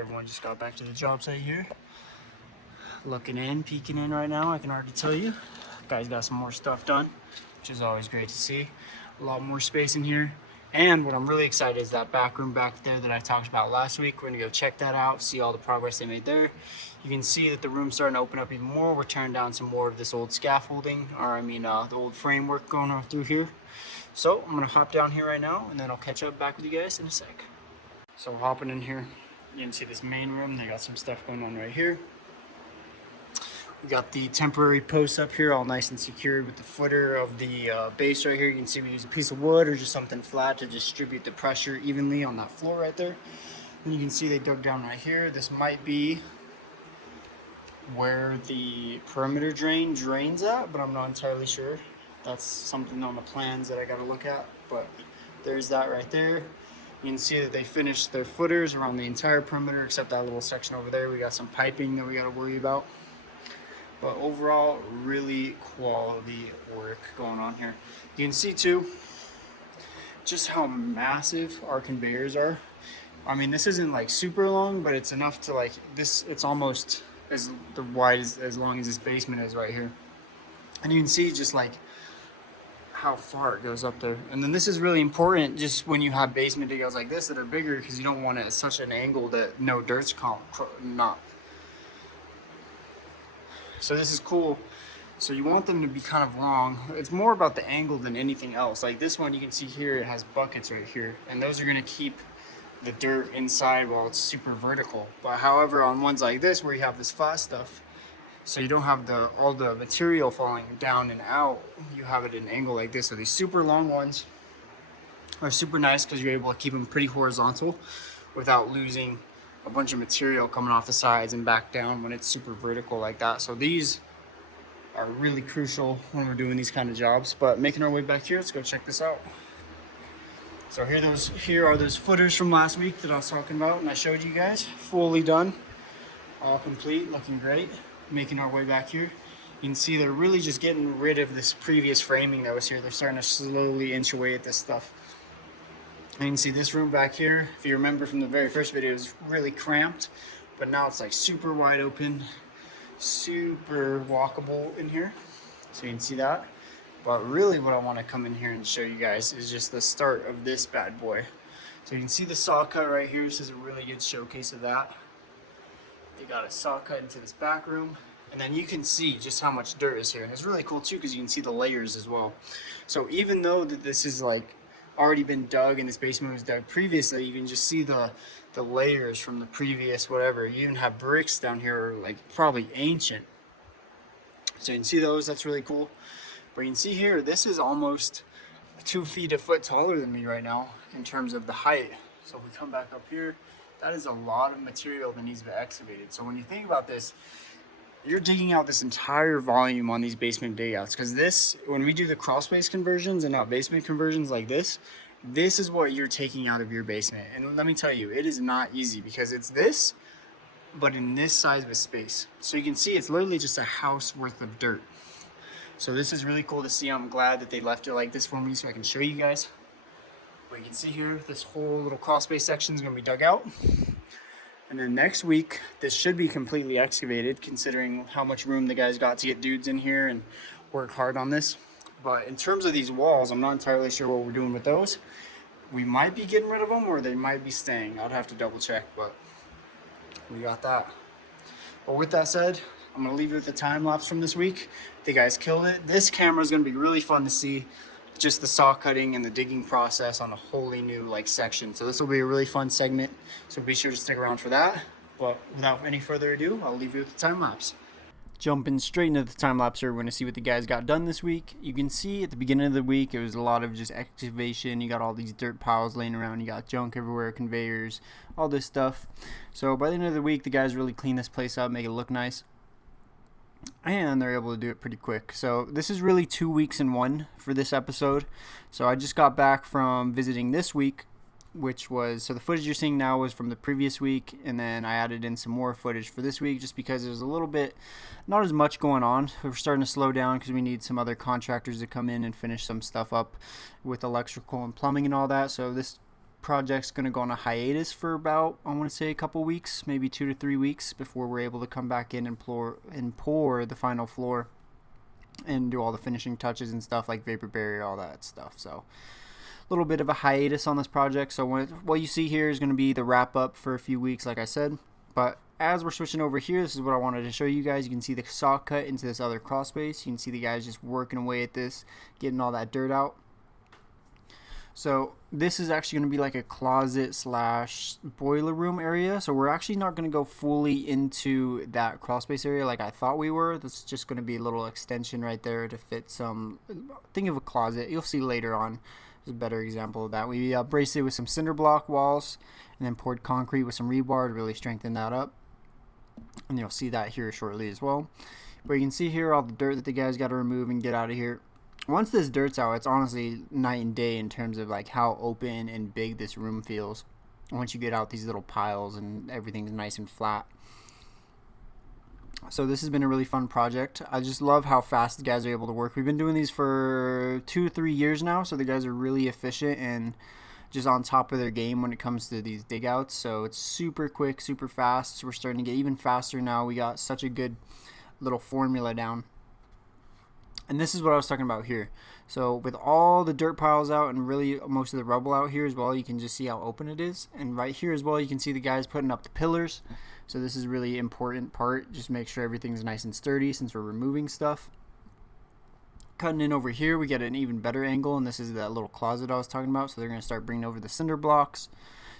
everyone just got back to the job site here. Looking in, peeking in right now, I can already tell you. Guys got some more stuff done, which is always great to see. A lot more space in here. And what I'm really excited is that back room back there that I talked about last week. We're gonna go check that out, see all the progress they made there. You can see that the room's starting to open up even more. We're tearing down some more of this old scaffolding, or the old framework going on through here. So I'm gonna hop down here right now, and then I'll catch up back with you guys in a sec. So hopping in here, you can see this main room. They got some stuff going on right here. We got the temporary posts up here all nice and secured with the footer of the base right here. You can see we use a piece of wood or just something flat to distribute the pressure evenly on that floor right there. And you can see they dug down right here. This might be where the perimeter drain drains at, but I'm not entirely sure. That's something on the plans that I got to look at, but there's that right there. You can see that they finished their footers around the entire perimeter except that little section over there. We got some piping that we got to worry about. But overall, really quality work going on here. You can see too, just how massive our conveyors are. I mean, this isn't like super long, but it's enough to like this. It's almost as wide as long as this basement is right here. And you can see just like how far it goes up there. And then this is really important just when you have basement digouts like this that are bigger, because you don't want it at such an angle that no dirt's not. So this is cool. So you want them to be kind of long. It's more about the angle than anything else. Like this one, you can see here, it has buckets right here. And those are gonna keep the dirt inside while it's super vertical. But however, on ones like this, where you have this flat stuff, so you don't have all the material falling down and out, you have it at an angle like this. So these super long ones are super nice because you're able to keep them pretty horizontal without losing a bunch of material coming off the sides and back down when it's super vertical like that. So these are really crucial when we're doing these kind of jobs. But making our way back here, let's go check this out. So here are those footers from last week that I was talking about and I showed you guys. Fully done, all complete, looking great. Making our way back here. You can see they're really just getting rid of this previous framing that was here. They're starting to slowly inch away at this stuff. And you can see this room back here, if you remember from the very first video, it was really cramped, but now it's like super wide open, super walkable in here. So you can see that. But really what I want to come in here and show you guys is just the start of this bad boy. So you can see the saw cut right here. This is a really good showcase of that. They got a saw cut into this back room. And then you can see just how much dirt is here. And it's really cool too because you can see the layers as well. So even though that this is like already been dug and this basement was dug previously, you can just see the layers from the previous whatever. You even have bricks down here like probably ancient. So you can see those, that's really cool. But you can see here, this is almost 2 feet a foot taller than me right now in terms of the height. So if we come back up here, that is a lot of material that needs to be excavated. So when you think about this, you're digging out this entire volume on these basement digouts, because this, when we do the crawl space conversions and not basement conversions like this is what you're taking out of your basement. And let me tell you, it is not easy because it's this, but in this size of a space. So you can see it's literally just a house worth of dirt. So this is really cool to see. I'm glad that they left it like this for me so I can show you guys. But you can see here, this whole little crawl space section is going to be dug out. And then next week, this should be completely excavated, considering how much room the guys got to get dudes in here and work hard on this. But in terms of these walls, I'm not entirely sure what we're doing with those. We might be getting rid of them or they might be staying. I'd have to double check, but we got that. But with that said, I'm gonna leave you with the time lapse from this week. The guys killed it. This camera is gonna be really fun to see. Just the saw cutting and the digging process on a wholly new like section. So this will be a really fun segment. So be sure to stick around for that. But without any further ado, I'll leave you with the time lapse. Jumping straight into the time lapse here, we're gonna see what the guys got done this week. You can see at the beginning of the week, it was a lot of just excavation. You got all these dirt piles laying around. You got junk everywhere, conveyors, all this stuff. So by the end of the week, the guys really clean this place up, make it look nice. And they're able to do it pretty quick. So this is really 2 weeks in one for this episode. So I just got back from visiting this week, which was, so the footage you're seeing now was from the previous week, and then I added in some more footage for this week just because there's a little bit, not as much going on. We're starting to slow down because we need some other contractors to come in and finish some stuff up with electrical and plumbing and all that. So this project's going to go on a hiatus for about, I want to say, a couple weeks, maybe 2 to 3 weeks, before we're able to come back in and pour the final floor and do all the finishing touches and stuff like vapor barrier, all that stuff. So a little bit of a hiatus on this project. So what you see here is going to be the wrap up for a few weeks, like I said. But as we're switching over here, this is what I wanted to show you guys. You can see the saw cut into this other crawl space. You can see the guys just working away at this, getting all that dirt out. So this is actually going to be like a closet slash boiler room area. So we're actually not going to go fully into that crawl space area like I thought we were. This is just going to be a little extension right there to fit some, think of a closet. You'll see later on. There's a better example of that. We braced it with some cinder block walls and then poured concrete with some rebar to really strengthen that up. And you'll see that here shortly as well. But you can see here all the dirt that the guys got to remove and get out of here. Once this dirt's out, it's honestly night and day in terms of like how open and big this room feels. Once you get out these little piles and everything's nice and flat. So this has been a really fun project. I just love how fast the guys are able to work. We've been doing these for 2-3 years now, so the guys are really efficient and just on top of their game when it comes to these dig outs. So it's super quick, super fast. So we're starting to get even faster now. We got such a good little formula down. And this is what I was talking about here. So with all the dirt piles out and really most of the rubble out here as well, you can just see how open it is. And right here as well, you can see the guys putting up the pillars. So this is really important part. Just make sure everything's nice and sturdy since we're removing stuff. Cutting in over here, we get an even better angle, and this is that little closet I was talking about. So they're going to start bringing over the cinder blocks,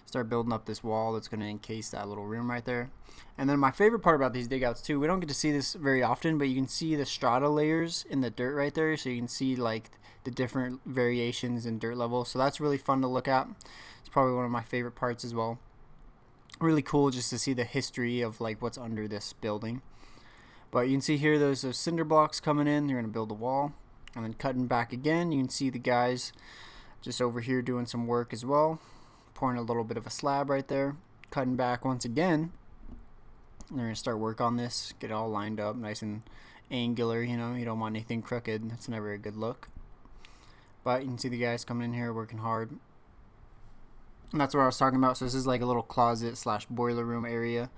start building up this wall that's going to encase that little room right there. And then my favorite part about these dig outs too, we don't get to see this very often, but you can see the strata layers in the dirt right there. So you can see like the different variations in dirt level. So that's really fun to look at. It's probably one of my favorite parts as well. Really cool just to see the history of like what's under this building. But you can see here those cinder blocks coming in. They're going to build a wall. And then cutting back again, you can see the guys just over here doing some work as well. Pouring a little bit of a slab right there. Cutting back once again. They're going to start work on this. Get it all lined up nice and angular. You know, you don't want anything crooked. That's never a good look. But you can see the guys coming in here working hard. And that's what I was talking about. So this is like a little closet slash boiler room area.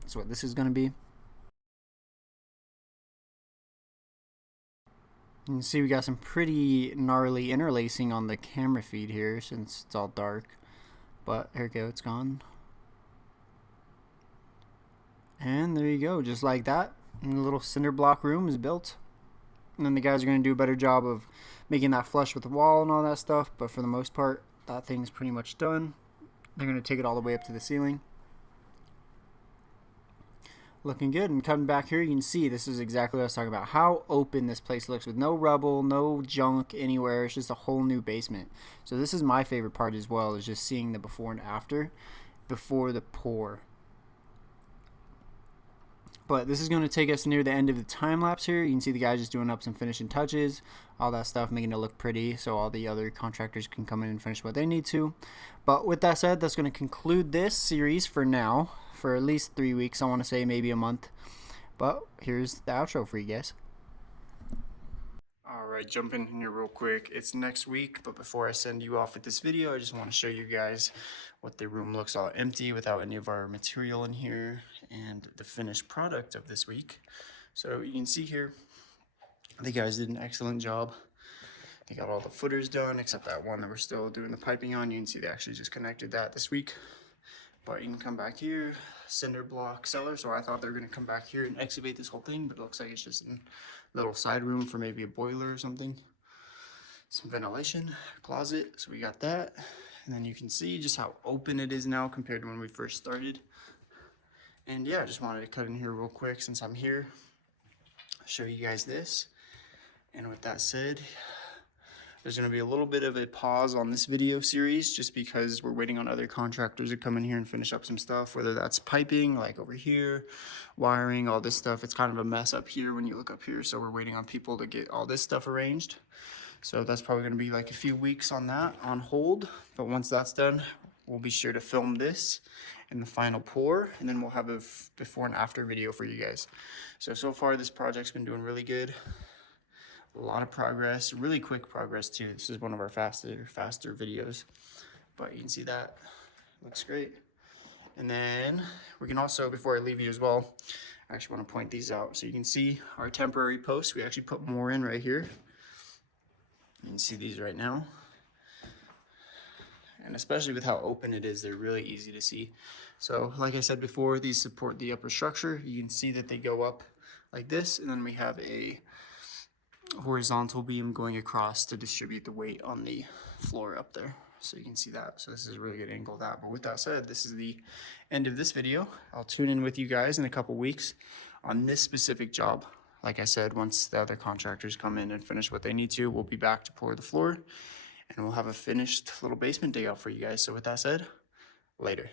That's what this is going to be. You can see we got some pretty gnarly interlacing on the camera feed here since it's all dark. But here we go, it's gone. And there you go, just like that. And the little cinder block room is built. And then the guys are going to do a better job of making that flush with the wall and all that stuff. But for the most part, that thing's pretty much done. They're going to take it all the way up to the ceiling. Looking good. And coming back here, you can see this is exactly what I was talking about. How open this place looks with no rubble, no junk anywhere. It's just a whole new basement. So this is my favorite part as well, is just seeing the before and after, before the pour. But this is going to take us near the end of the time lapse here. You can see the guys just doing up some finishing touches, all that stuff, making it look pretty so all the other contractors can come in and finish what they need to. But with that said, that's going to conclude this series for now, for at least 3 weeks. I want to say maybe a month. But here's the outro for you guys. Alright, jumping in here real quick. It's next week, but before I send you off with this video, I just want to show you guys what the room looks all empty without any of our material in here and the finished product of this week. So you can see here, the guys did an excellent job. They got all the footers done except that one that we're still doing the piping on. You can see they actually just connected that this week. But you can come back here, cinder block cellar. So I thought they were going to come back here and excavate this whole thing, but it looks like it's just a little side room for maybe a boiler or something. Some ventilation, closet, so we got that. And then you can see just how open it is now compared to when we first started. And yeah, I just wanted to cut in here real quick since I'm here. Show you guys this. And with that said, there's going to be a little bit of a pause on this video series just because we're waiting on other contractors to come in here and finish up some stuff, whether that's piping, like over here, wiring, all this stuff. It's kind of a mess up here when you look up here, so we're waiting on people to get all this stuff arranged. So that's probably going to be like a few weeks on that, on hold. But once that's done, we'll be sure to film this and the final pour, and then we'll have a before and after video for you guys. So far this project's been doing really good. A lot of progress, really quick progress too. This is one of our faster videos. but you can see that looks great. And then we can also, before I leave you as well, I actually want to point these out. So you can see our temporary posts. We actually put more in right here. You can see these right now. And especially with how open it is, they're really easy to see. So like I said before, these support the upper structure. You can see that they go up like this, and then we have a horizontal beam going across to distribute the weight on the floor up there. So you can see that. So this is a really good angle of that. But with that said, this is the end of this video. I'll tune in with you guys in a couple weeks on this specific job. Like I said, once the other contractors come in and finish what they need to, we'll be back to pour the floor, and we'll have a finished little basement dig out for you guys. So with that said, later.